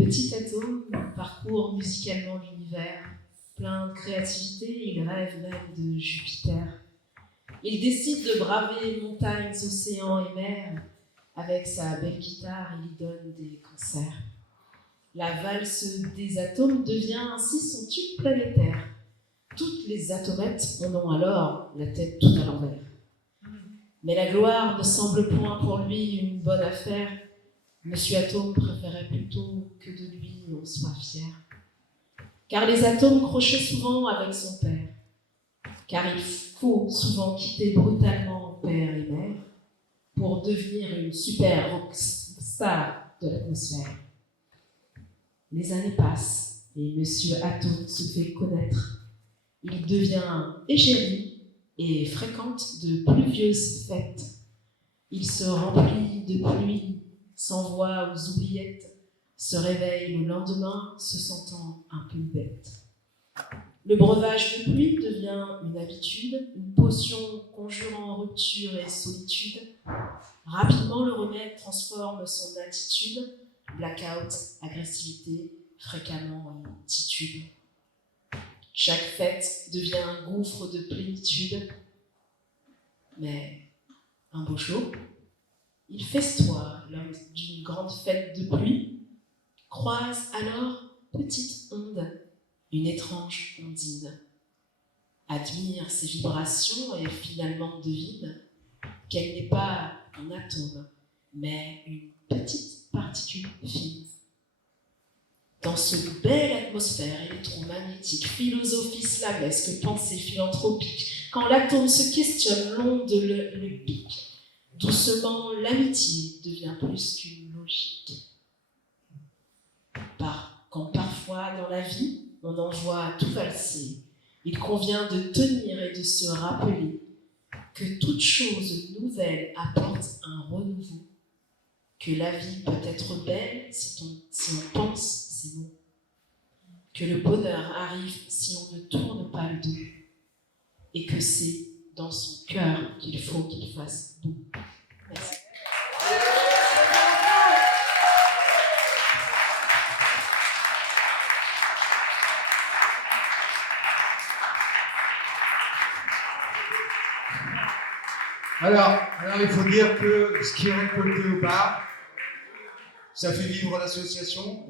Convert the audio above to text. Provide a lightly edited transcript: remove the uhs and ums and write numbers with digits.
Petit atome parcourt musicalement l'univers. Plein de créativité, il rêve même de Jupiter. Il décide de braver montagnes, océans et mers. Avec sa belle guitare, il y donne des concerts. La valse des atomes devient ainsi son tube planétaire. Toutes les atomettes en ont alors la tête tout à l'envers. Mais la gloire ne semble point pour lui une bonne affaire. Monsieur Atome préférait plutôt que de lui on soit fier. Car les atomes crochaient souvent avec son père. Car il faut souvent quitter brutalement père et mère pour devenir une super rockstar de l'atmosphère. Les années passent et Monsieur Atome se fait connaître. Il devient égérie et fréquente de pluvieuses fêtes. Il se remplit de pluie, s'envoie aux oubliettes, se réveille le lendemain se sentant un peu bête. Le breuvage de pluie devient une habitude, une potion conjurant rupture et solitude. Rapidement, le remède transforme son attitude, blackout, agressivité, fréquemment en titube. Chaque fête devient un gouffre de plénitude. Mais un beau jour, il festoie lors d'une grande fête de pluie, croise alors petite onde, une étrange ondine, admire ses vibrations et finalement devine qu'elle n'est pas un atome, mais une petite particule fine. Dans cette belle atmosphère électromagnétique, philosophie slavesque, pensée philanthropique, quand l'atome se questionne, l'onde le pique. Doucement, l'amitié devient plus qu'une logique. Quand parfois dans la vie, on en voit tout valser, il convient de tenir et de se rappeler que toute chose nouvelle apporte un renouveau, que la vie peut être belle si on pense ces mots, que le bonheur arrive si on ne tourne pas le dos, et que c'est dans son cœur qu'il faut qu'il fasse beau. Merci. Alors, il faut dire que ce qui est récolté au bar, ça fait vivre l'association.